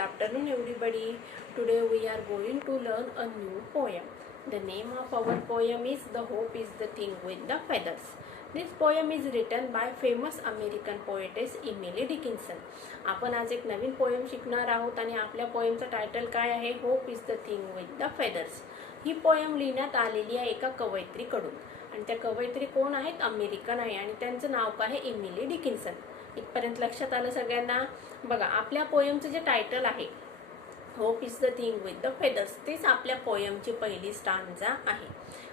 afternoon everybody. Today we are going to learn a new poem. The name of our poem is The Hope is the Thing with the Feathers. This poem is written by famous American poetess Emily Dickinson. आपण आज एक नवीन poem शिकणार आहोत आणि आपल्या पोएमचं title काय आहे? Hope is the thing with the feathers. He poem लिहिण्यात आलेली आहे एका कवयित्रीकडून आणि त्या कवयित्री कोण आहेत? अमेरिकन आहे आणि त्यांचं नाव काय आहे? Emily Dickinson. इथपर्यंत लक्षात आलं सगळ्यांना? बघा, आपल्या पोएमचं जे टायटल आहे hope is the thing with the feathers, तेच आपल्या पोएमची पहिली स्टांजा आहे.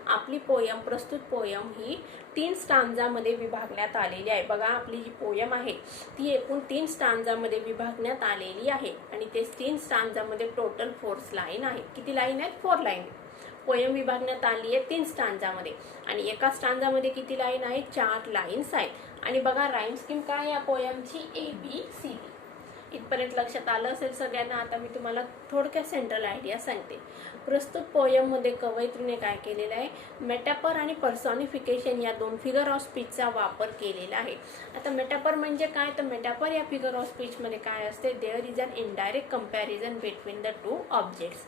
आपली पोएम, प्रस्तुत पोएम ही 3 स्टांजामध्ये विभागण्यात आलेली आहे. बघा, आपली जी पोएम आहे ती एकूण 3 स्टांजामध्ये विभागण्यात आलेली आहे आणि ते 3 स्टांजामध्ये टोटल 4 लाईन आहे. किती लाईन आहेत? 4 लाईन. पोएम विभागण्यात आली आहे 3 स्टांजामध्ये आणि एका स्टांजामध्ये किती लाईन आहेत? 4 लाईन्स आहेत. आणि बघा, राईम स्कीम काय या पोएमची? ABCD. इथपर्यंत लक्षात आलं असेल सगळ्यांना. आता मी तुम्हाला थोडक्यात सेंट्रल आयडिया सांगते. प्रस्तुत पोएममध्ये कवयित्रीने काय केलेलं आहे? मेटाफर आणि पर्सॉनिफिकेशन या 2 फिगर ऑफ स्पीचचा वापर केलेला आहे. आता मेटाफर म्हणजे काय? तर मेटाफर या फिगर ऑफ स्पीचमध्ये काय असते? There is an indirect comparison between the 2 objects.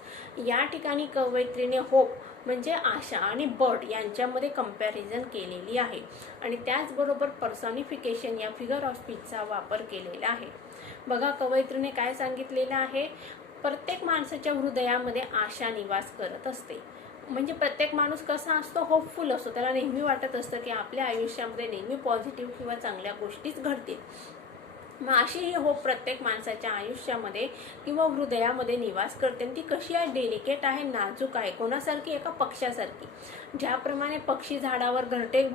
या ठिकाणी कवयित्रीने होप म्हणजे आशा आणि बर्ड यांच्यामध्ये कंपॅरिझन केलेली आहे आणि त्याचबरोबर पर्सॉनिफिकेशन या फिगर ऑफ स्पीचचा वापर केलेला आहे. बघा, कवयित्रीने काय सांगितलेलं आहे? प्रत्येक माणसाच्या हृदयामध्ये आशा निवास करत असते. म्हणजे प्रत्येक माणूस कसा असतो? होपफुल असतो. त्याला नेहमी वाटत असतं की आपल्या आयुष्यामध्ये नेहमी पॉझिटिव्ह किंवा चांगल्या गोष्टीच घडतील. मग अशी ही होप प्रत्येक माणसाच्या आयुष्यामध्ये किंवा हृदयामध्ये निवास करते. ती कशी आहे? डेलिकेट आहे, नाजूक आहे. कोणासारखी? एका पक्ष्यासारखी. ज्याप्रमाणे पक्षी झाडावर घरटे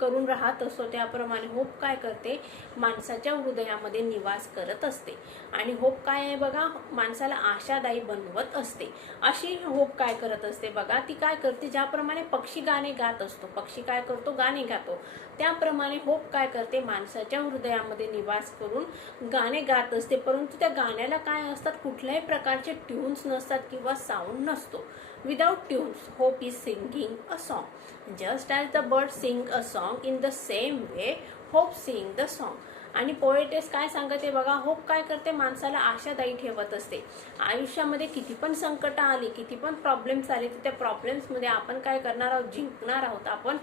करून राहत असतो त्याप्रमाणे होप काय करते? माणसाच्या हृदयामध्ये निवास करत असते. आणि होप काय आहे? बघा, माणसाला आशादायी बनवत असते. अशी होप काय करत असते? बघा, ती काय करते? ज्याप्रमाणे पक्षी गाणे गात असतो, पक्षी काय करतो? गाणे गातो. त्याप्रमाणे होप काय करते? माणसाच्या हृदयामध्ये निवास करून गाणे गात असते. परंतु त्या गाण्याला काय असतात? कुठल्याही प्रकारचे ट्यून्स नसतात किंवा साऊंड नसतो. Without tunes hope is singing a song. Just as the bird sing a song, in the same way hope sing the song. आणि पोएटेस काय सांगते? बघा, होप काय करते? माणसाला आशादायी ठेवत असते. आयुष्यामध्ये किती पण संकट आली, किती पण प्रॉब्लेम्स आले, तर त्या प्रॉब्लेम्समध्ये आपण काय करणार आहोत? जिंकणार आहोत. आपण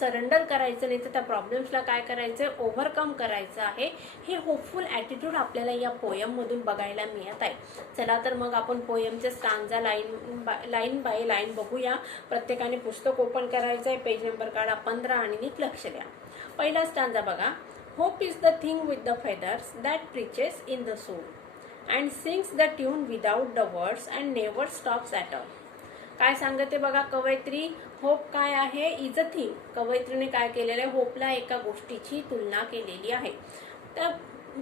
सरेंडर करायचं नाही, तर त्या प्रॉब्लेम्सला काय करायचं? ओव्हरकम करायचं आहे. हे होपफुल ॲटिट्यूड आपल्याला या पोएममधून बघायला मिळत आहे. चला तर मग आपण पोएमचे स्टांजा लाईन बाय लाईन बघूया. प्रत्येकाने पुस्तक ओपन करायचं आहे. पेज नंबर काढा 15 आणि नीट लक्ष द्या. पहिला स्टांजा बघा. Hope is the thing with the feathers that preaches in the soul and sings the tune without the words and never stops at all. काय सांगते बघा कवयित्री? होप काय आहे? Is a thing. कवयित्रीने काय केलेलं आहे? होपला एका गोष्टीची तुलना केलेली आहे. त्या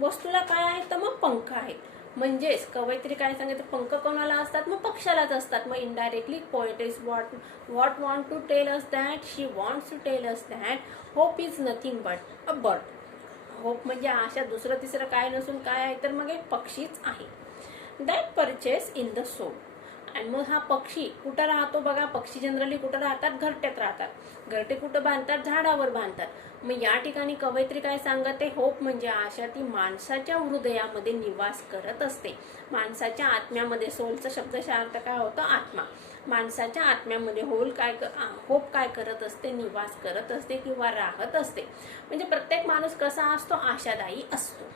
वस्तूला काय आहे? तर मग पंख आहेत. म्हणजेच कवयित्री काय सांगते? पंख कोणाला असतात? मग पक्षालाच असतात. मग indirectly poetess what want to tell us that? She wants to tell us that hope is nothing but a bird. Hope म्हणजे आशा, दुसरं तिसरं काय नसून काय आहे? तर मग एक पक्षीच आहे. That perches in the soul. आणि मग हा पक्षी कुठं राहतो? बघा, पक्षी जनरली कुठं राहतात? घरट्यात राहतात. घरटे कुठं बांधतात? झाडावर बांधतात. मग या ठिकाणी कवयित्री काय सांगते? होप म्हणजे आशा ती माणसाच्या हृदयामध्ये निवास करत असते. माणसाच्या आत्म्यामध्ये. सोलचा शब्दशः अर्थ काय होतं? आत्मा. माणसाच्या आत्म्यामध्ये होप काय करत असते? निवास करत असते किंवा राहत असते. म्हणजे प्रत्येक माणूस कसा असतो? आशादायी असतो.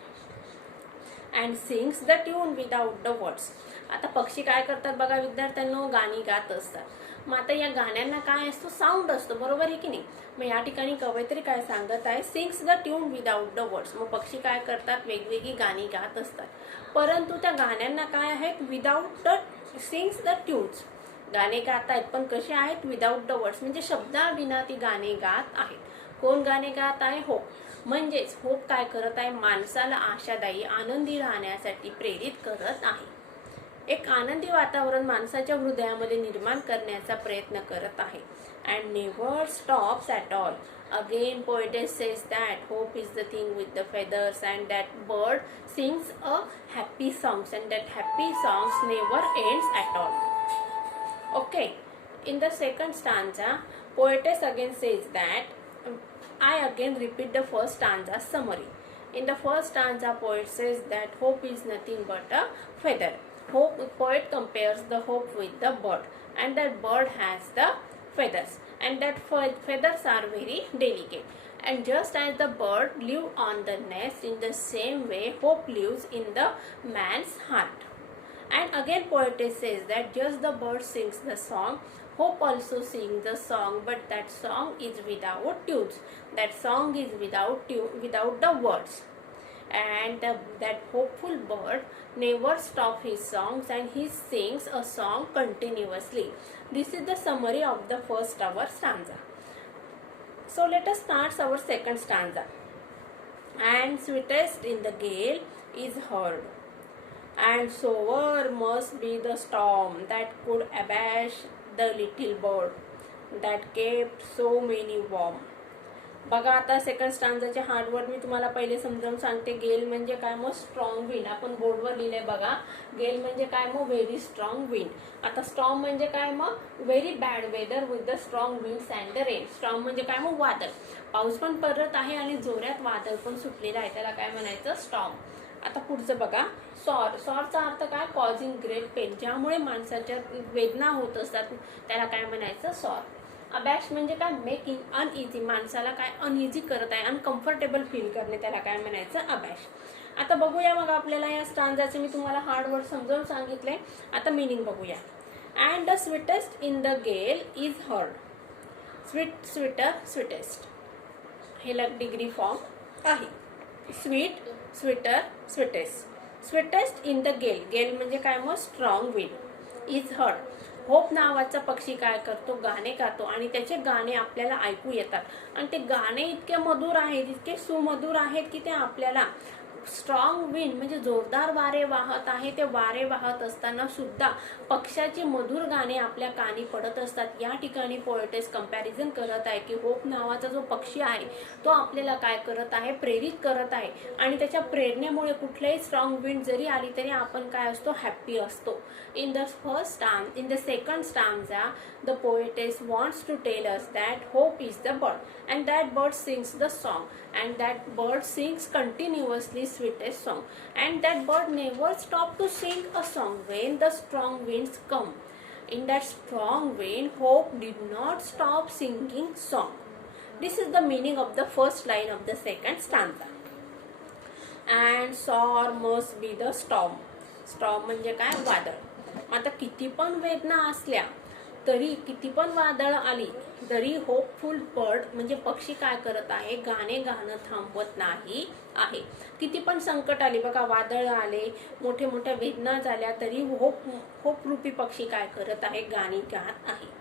And sings the tune without the words. आता पक्षी काय करतात? बघा विद्यार्थ्यांना, गाणी गात असतात. मग आता या गाण्यांना काय असतो? साऊंड असतो. बरोबर आहे की नाही? मग या ठिकाणी कवयित्री काय सांगत आहे? Sings the tune without the words. मग पक्षी काय करतात? वेगवेगळी गाणी गात असतात. परंतु त्या गाण्यांना काय आहेत? Without the sings the tunes. गाणे गात आहेत पण कसे आहेत? Without the words. म्हणजे शब्दाविना ती गाणे गात आहेत. कोण गाणे गात आहे? होप. म्हणजेच होप काय करत आहे? माणसाला आशादायी, आनंदी राहण्यासाठी प्रेरित करत आहे. एक आनंदी वातावरण माणसाच्या हृदयामध्ये निर्माण करण्याचा प्रयत्न करत आहे. And never stops at all. Again poetess says that hope is the thing with the feathers and that bird sings a happy songs and that happy songs never ends at all. Okay, in the second stanza, poetess again says that I again repeat the first stanza summary. In the first stanza, poet says that hope is nothing but a feather. Poet compares the hope with the bird, and that bird has the feathers, and that feathers are very delicate. And just as the bird live on the nest, in the same way hope lives in the man's heart. And again poetess says that just the bird sings the song, hope also sings the song, but that song is without tunes. That song is without the words. And that hopeful bird never stops his songs, and he sings a song continuously. This is the summary of the first our stanza. So let us start our second stanza. And sweetest in the gale is heard, and sober must be the storm that could abash the little bird that kept so many warm. बघा आता second स्टांजाच्या हार्डवर मी तुम्हाला पहिले समजावून सांगते. गेल म्हणजे काय, मग स्ट्रॉंग विंड. आपण बोर्डवर लिहिलंय बघा. गेल म्हणजे काय, मग व्हेरी स्ट्रॉंग विंड. आता स्टॉर्म म्हणजे काय, मग very bad weather with the strong winds and the rain. Storm म्हणजे काय, मग वादळ. पाऊस पण पडत आहे आणि जोरात वादळ पण सुटलेलं आहे, त्याला काय म्हणायचं, स्टॉर्म. आता पुढचं बघा, सॉरचा अर्थ काय, कॉझिंग ग्रेट पेन, ज्यामुळे माणसाच्या वेदना होत असतात, त्याला काय म्हणायचं, सॉर. अबॅश म्हणजे काय, मेकिंग अनइझी, माणसाला काय अनइझी करत आहे, अनकम्फर्टेबल फील करणे, त्याला काय म्हणायचं, अबॅश. आता बघूया मग आपल्याला या स्टांजाचे मी तुम्हाला हार्ड वर्ड समजावून सांगितले. आता मिनिंग बघूया. And the sweetest in the gale is heard. Sweet, sweeter, sweetest हे डिग्री फॉर्म आहे. Sweet, sweeter, sweetest. Sweetest in the gale, gale म्हणजे काय, मग strong wind. Is heard, hope नावाचा पक्षी काय करतो, गाणे गातो, आणि त्याचे गाणे आपल्याला ऐकू येतात, आणि ते गाणे इतके मधुर आहेत, इतके सुमधुर आहेत की ते आपल्याला, स्ट्रॉंग विंड म्हणजे जोरदार वारे वाहत आहे, ते वारे वाहत असताना सुद्धा पक्षाची मधुर गाणे आपल्या कानी पडत असतात. या ठिकाणी पोएटेस कंपॅरिझन करत आहे की होप नावाचा जो पक्षी आहे तो आपल्याला काय करत आहे, प्रेरित करत आहे, आणि त्याच्या प्रेरणेमुळे कुठल्याही स्ट्रॉंग विंड जरी आली तरी आपण काय असतो, हॅप्पी असतो. In the second stanza, the poetess wants to tell us that hope is the bird, and that bird sings the song, and that bird sings continuously sweetest song, and that bird never stop to sing a song when the strong winds come. In that strong wind, hope did not stop singing song. This is the meaning of the first line of the second stanza. And sore must be the storm. Storm म्हणजे काय, वादळ. आता किती पण वेदना असल्या तरी, किती पण वादळ आली तरी होपफुल बर्ड म्हणजे पक्षी काय करत आहे, गाणे गाणं थांबवत नाही आहे. किती पण संकट आली बघा, वादळ आले, मोठे मोठ्या वेदना झाल्या तरी होप रूपी पक्षी काय करत आहे, गाणी गात आहे.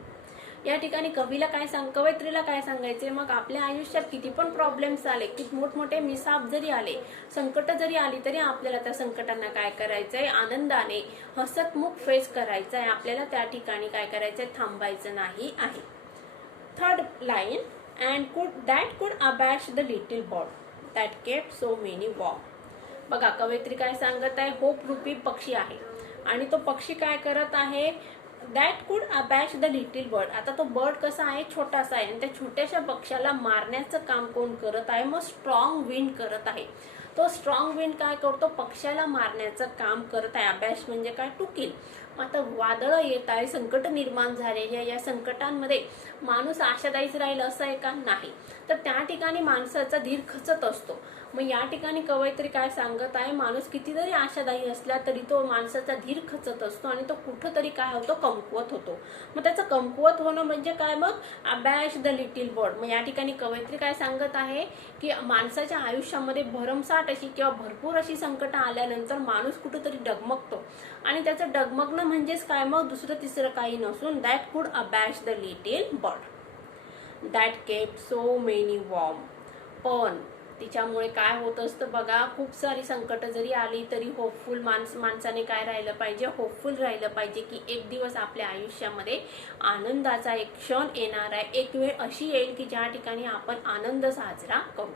या ठिकाणी कवयित्रीला काय सांगायचे, मग आपल्या आयुष्यात किती पण प्रॉब्लेम्स आले, किती मोठमोठे मिसाप जरी आले, संकट जरी आली तरी आपल्याला त्या संकटांना काय करायचंय, आनंदाने हसतमुख फेस करायचं आहे. आपल्याला त्या ठिकाणी काय करायचंय, थांबायचं नाही आहे. Third line, and that could abash the little bird that kept so many warm. बघा कवयित्री काय सांगत आहे, होप रूपी पक्षी आहे, आणि तो पक्षी काय करत आहे, that could abash the little bird. आता तो बर्ड कसा आहे, छोटासा आहे, आणि त्या छोट्याशा पक्षाला मारण्याचं काम कोण करत आहे, मग स्ट्रॉंग विंड करत आहे. तो स्ट्रॉंग विंड काय करतो, पक्षाला मारण्याचं काम करत आहे. अबॅश म्हणजे काय, टू किल. आता वादळ येत आहे, संकट निर्माण झालेल्या या संकटांमध्ये माणूस आशादायीच राहील असं आहे का, नाही. तर त्या ठिकाणी माणसाचा धीर खचत असतो. मग या ठिकाणी कवयित्री काय सांगत आहे, माणूस किती जरी आशादायी असला तरी तो माणसाचा धीर खचत असतो, आणि तो कुठंतरी काय होतो, कमकुवत होतो. मग त्याचं कमकुवत होणं म्हणजे काय, मग अबॅश द लिटिल बर्ड. मग या ठिकाणी कवयित्री काय सांगत आहे की माणसाच्या आयुष्यामध्ये भरमसाठ अशी किंवा भरपूर अशी संकट आल्यानंतर माणूस कुठंतरी डगमगतो, आणि त्याचं डगमगणं म्हणजेच काय, मग दुसरं तिसरं काही नसून that could abash the little bird that kept so many warm. पण तिच्यामुळे काय होत असतं बघा, खूप सारी संकट जरी आली तरी होपफुल माणसाने काय राहिलं पाहिजे, होपफुल राहिलं पाहिजे की एक दिवस आपल्या आयुष्यामध्ये आनंदाचा एक क्षण येणार आहे, एक वेळ अशी येईल की ज्या ठिकाणी आपण आनंद साजरा करू.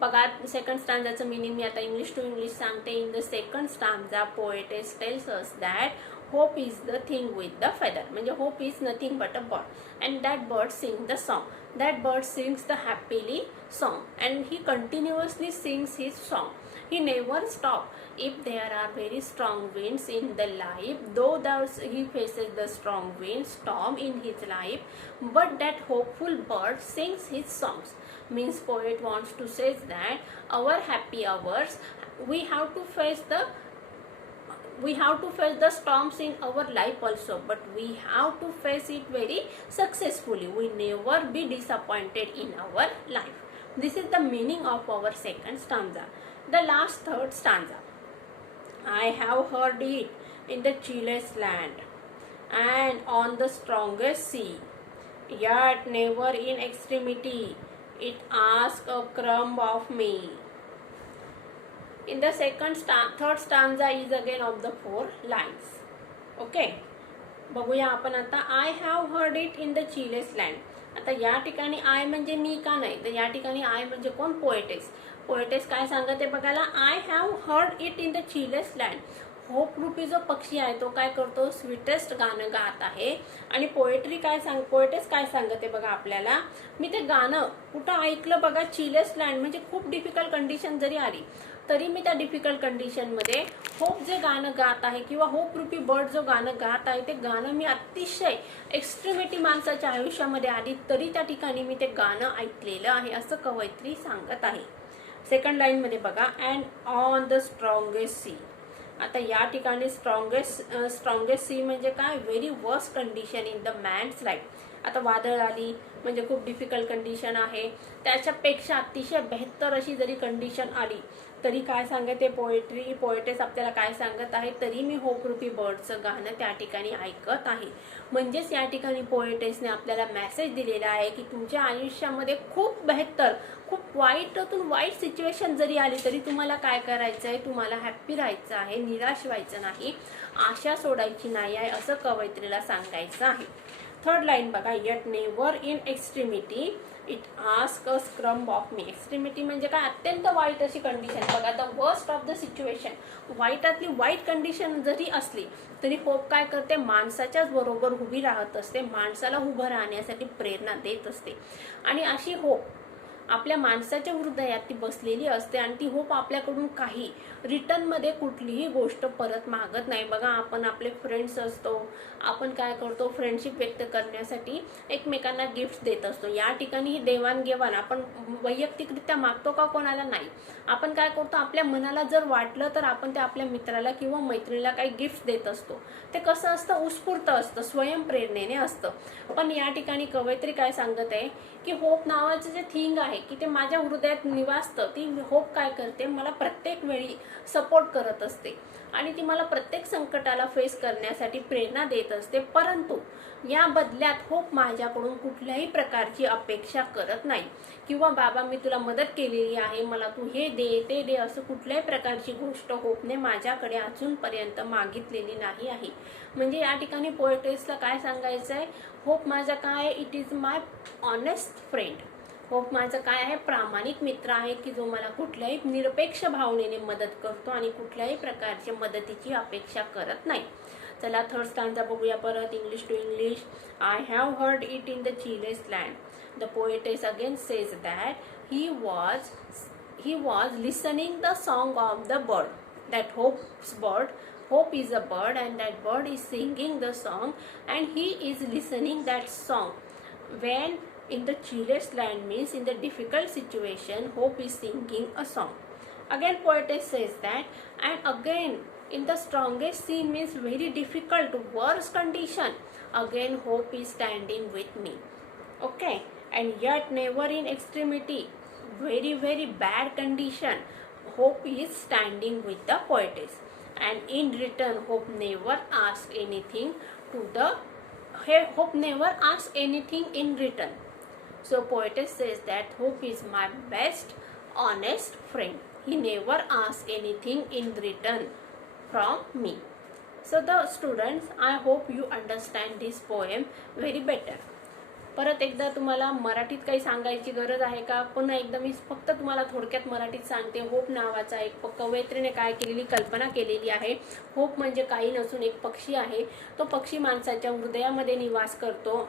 बघा सेकंड स्टांजाचं मिनिंग मी आता इंग्लिश टू इंग्लिश सांगते. In the second stanza poetess tells us that hope is the thing with the feather, म्हणजे hope is nothing but a bird, and that bird sing the song. That bird sings the happily song, and he continuously sings his song. He never stops if there are very strong winds in the life, though he faces the strong wind storm in his life, but that hopeful bird sings his songs. Means poet wants to say that our happy hours, we have to face the storms in our life also, but we have to face it very successfully. We never be disappointed in our life. This is the meaning of our second stanza. The last third stanza. I have heard it in the chillest land and on the strongest sea, yet never in extremity it asks a crumb of me. In the third stanza is again of the 4 lines. Okay, बघूया आपण आता. I have heard it in the chillest land. आता या ठिकाणी I म्हणजे मी का नाही, तर या ठिकाणी आय म्हणजे कोण, पोएटेस. पोएटेस काय सांगत आहे बघायला, I have heard it in the chillest land. Hope रूपी जो पक्षी आहे तो काय करतो, स्वीटेस्ट गाणं गात आहे. आणि पोएटेस काय सांगत आहे बघा आपल्याला, मी ते गाणं कुठं ऐकलं बघा, चिलेस्ट लँड म्हणजे खूप डिफिकल्ट कंडिशन जरी आली तरी मी त्या डिफिकल्ट कंडिशनमध्ये होप जे गाणं गात आहे किंवा होप रूपी बर्ड जो गाणं गात आहे ते गाणं मी अतिशय एक्स्ट्रीमिटी माणसाच्या आयुष्यामध्ये आली तरी त्या ठिकाणी मी ते गाणं ऐकलेलं आहे, असं कवयित्री सांगत आहे. सेकंड लाईनमध्ये बघा, and on the strongest sea. आता या ठिकाणी स्ट्रॉंगेस्ट सी म्हणजे काय, very worst condition in the man's life. आता वादळ आली म्हणजे खूप डिफिकल्ट कंडिशन आहे, त्याच्यापेक्षा अतिशय बेहतर अशी जरी कंडिशन आली तरी काय सांगते पोएटेस आपल्याला काय सांगत आहे, तरी मी होप रूपी बर्डचं गाणं त्या ठिकाणी ऐकत आहे. म्हणजेच या ठिकाणी पोएटेसने आपल्याला मेसेज दिलेला आहे की तुमच्या आयुष्यामध्ये खूप बेहतर, खूप वाईटातून वाईट सिच्युएशन जरी आली तरी तुम्हाला काय करायचं आहे, तुम्हाला हॅप्पी राहायचं आहे, निराश व्हायचं नाही, आशा सोडायची नाही आहे, असं कवयित्रीला सांगायचं आहे. थर्ड लाईन बघा, yet never in extremity it ask a crumb of me. Extremity म्हणजे काय, अत्यंत वाईट अशी कंडिशन बघा, the worst of the situation. वाईटातली वाईट कंडिशन जरी असली तरी होप काय करते, माणसाच्याच बरोबर उभी राहत असते, माणसाला उभं राहण्यासाठी प्रेरणा देत असते. आणि अशी होप आपल्या माणसाच्या हृदयात ती बसलेली असते आणि ती होप आपल्याकडून काही रिटर्नमध्ये कुठलीही गोष्ट परत मागत नाही. बघा, आपण आपले फ्रेंड्स असतो, आपण काय करतो, फ्रेंडशिप व्यक्त करण्यासाठी एकमेकांना गिफ्ट देत असतो. या ठिकाणी ही देवाणघेवाण आपण वैयक्तिकरित्या मागतो का, कोणाला नाही. आपण काय करतो, आपल्या मनाला जर वाटलं तर आपण ते आपल्या मित्राला किंवा मैत्रिणीला काही गिफ्ट देत असतो. ते कसं असतं, उत्स्फूर्त असतं, स्वयंप्रेरणेने असतं. पण या ठिकाणी कवयित्री काय सांगत आहे की होप नावाचं जे थिंग आहे की ते माझ्या हृदयात निवासतं. ती होप काय करते, मला प्रत्येक वेळी सपोर्ट करत असते आणि ती मला प्रत्येक संकटाला फेस करण्यासाठी प्रेरणा देत असते. परंतु या बदल्यात होप माझ्याकडून कुठल्याही प्रकारची अपेक्षा करत नाही किंवा बाबा मी तुला मदत केलेली आहे, मला तू हे दे ते दे, असं कुठल्याही प्रकारची गोष्ट होपने माझ्याकडे अजूनपर्यंत मागितलेली नाही आहे. म्हणजे या ठिकाणी पोएटेसला काय सांगायचं आहे, होप माझा काय, it is my honest friend. Hope माझं काय आहे, प्रामाणिक मित्र आहे की जो मला कुठल्याही निरपेक्ष भावनेने मदत करतो आणि कुठल्याही प्रकारच्या मदतीची अपेक्षा करत नाही. चला थर्ड स्टांजा बघूया परत, English to English. I have heard it in the chillest land. The poetess again says that he was listening the song of the bird, that hope is a bird and that bird is singing the song and he is listening that song. When in the chillest land means in the difficult situation, hope is singing a song. Again poetess says that, and again in the strongest sea means very difficult, worse condition, again hope is standing with me. Okay, and yet never in extremity, very very bad condition, hope is standing with the poetess. And in return hope never asks anything in return. So poetess says that hope is my best honest friend, he never asks anything in return from me. So the students, I hope you understand this poem very better. परत एकदा तुम्हाला मराठीत काही सांगायची गरज आहे का, पुन्हा एकदा मी फक्त तुम्हाला थोडक्यात मराठीत सांगते. होप नावाचा एक कवयित्रीने काय केलेली कल्पना केलेली आहे. होप म्हणजे काही नसून एक पक्षी आहे. तो पक्षी माणसाच्या हृदयामध्ये निवास करतो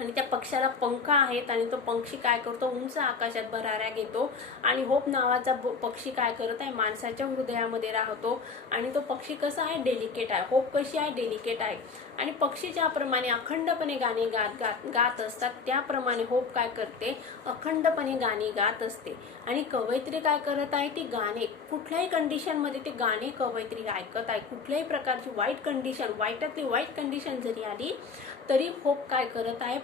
आणि त्या पक्षाला पंख आहेत आणि तो पक्षी काय करतो, उंच आकाशात भराऱ्या घेतो आणि होप नावाचा पक्षी काय करत आहे, माणसाच्या हृदयामध्ये राहतो. आणि तो पक्षी कसा आहे, डेलिकेट आहे. होप कशी आहे, डेलिकेट आहे. आणि पक्षी ज्याप्रमाणे अखंडपणे गाणे गात असतात, त्याप्रमाणे होप काय करते, अखंडपणे गाणी गात असते. आणि कवयित्री काय करत आहे, ती गाणे कुठल्याही कंडिशनमध्ये ते गाणे कवयित्री ऐकत आहे. कुठल्याही प्रकारची वाईट कंडिशन, वाईटातली वाईट कंडिशन जरी आली तरी होप काय करत आहे,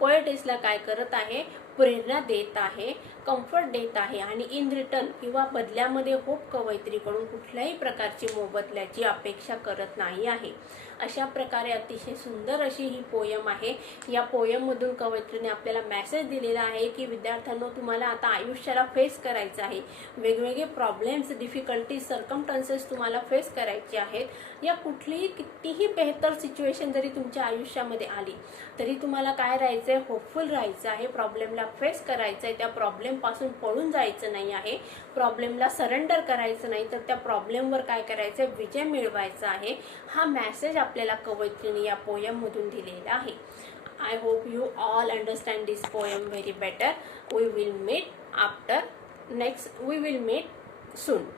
पोएटेसला काय करत आहे, प्रेरणा देत आहे, कम्फर्ट देत आहे. आणि इन रिटर्न किंवा बदल्यामध्ये होप कवयित्रीकडून कुठल्याही प्रकारची मोबदल्याची अपेक्षा करत नाही आहे. अशा प्रकारे अतिशय सुंदर अशी ही पोयम आहे. या पोयममधून कवयित्रीने आपल्याला मेसेज दिलेला आहे की विद्यार्थ्यांनो, तुम्हाला आता आयुष्याला फेस करायचं आहे. वेगवेगळे प्रॉब्लेम्स, डिफिकल्टीज, सर्कमस्टन्सेस तुम्हाला फेस करायचे आहेत. या कुठलीही कितीही बेहतर सिच्युएशन जरी तुमच्या आयुष्यामध्ये आली तरी तुम्हाला काय राहायचं आहे, होपफुल राहायचं आहे. प्रॉब्लेमला फेस करायचं आहे. त्या प्रॉब्लेमपासून पळून जायचं नाही आहे. प्रॉब्लेमला सरेंडर करायचं नाही, तर त्या प्रॉब्लेमवर काय करायचं आहे, विजय मिळवायचा आहे. हा मेसेज आपल्याला कवयित्रीने या पोयममधून दिलेला आहे. I hope you all understand this poem very better. We will meet soon.